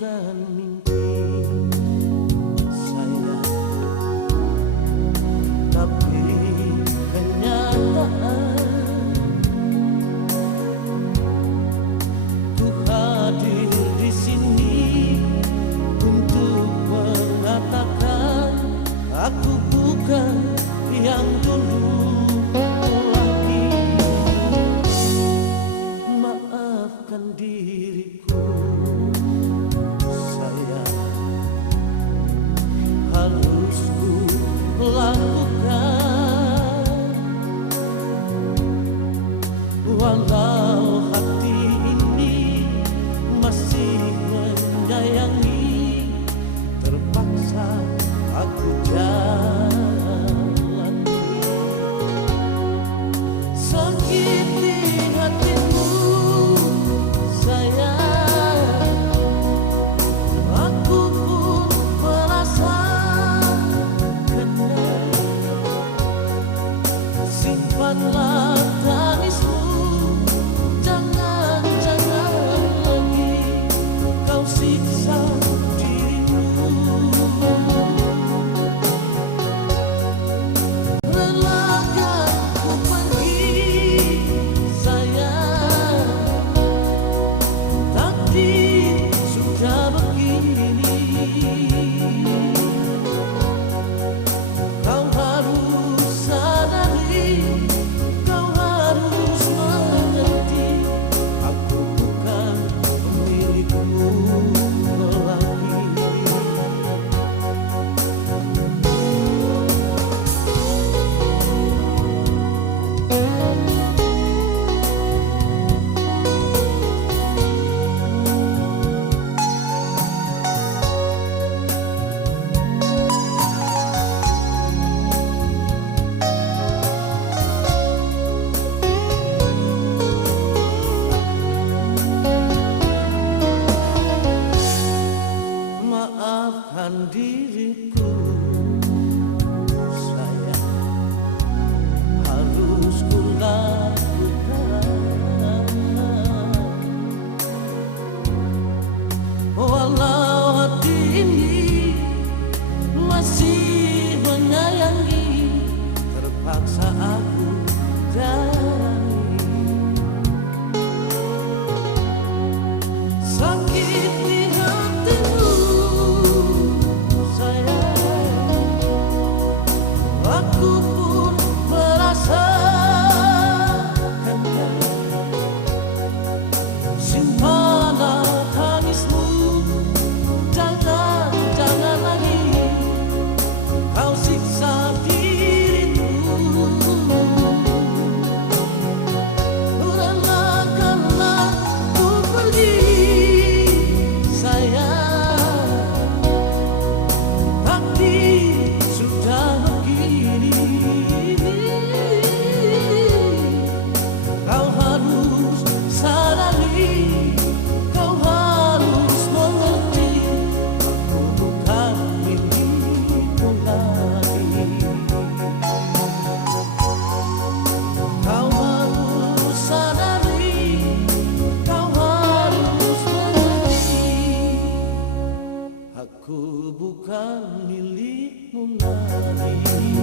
bukan mimpi saya, tapi kenyataan. Ku hadir di sini untuk mengatakan aku bukan yang dulu lagi. Maafkan diriku, sayang, harus ku lakukan. Walau hati ini masih menyayangi, terpaksa aku jalani. Sakiti hatimu, sayang, aku pun merasakannya. Simpanlah tangismu, jangan lagi kau siksa dirimu. Relakan ku pergi, sayang, takdir sudah begini. Kau harus sadari, kau harus mengerti, aku bukan milikmu lagi. Maafkan diriku, sayang, harus ku lakukan. Walau hati ini masih menyayangi, terpaksa aku jalani. Sakiti hatimu, sayang, aku pun merasakannya. Simpanlah tangismu, jangan lagi kau siksa dirimu. Relakanlah ku pergi, sayang, takdir sudah begini. Kau harus sadari, kau harus mengerti, aku bukan milikmu lagi. Kau harus sadari, kau harus mengerti, aku bukan milikmu lagi.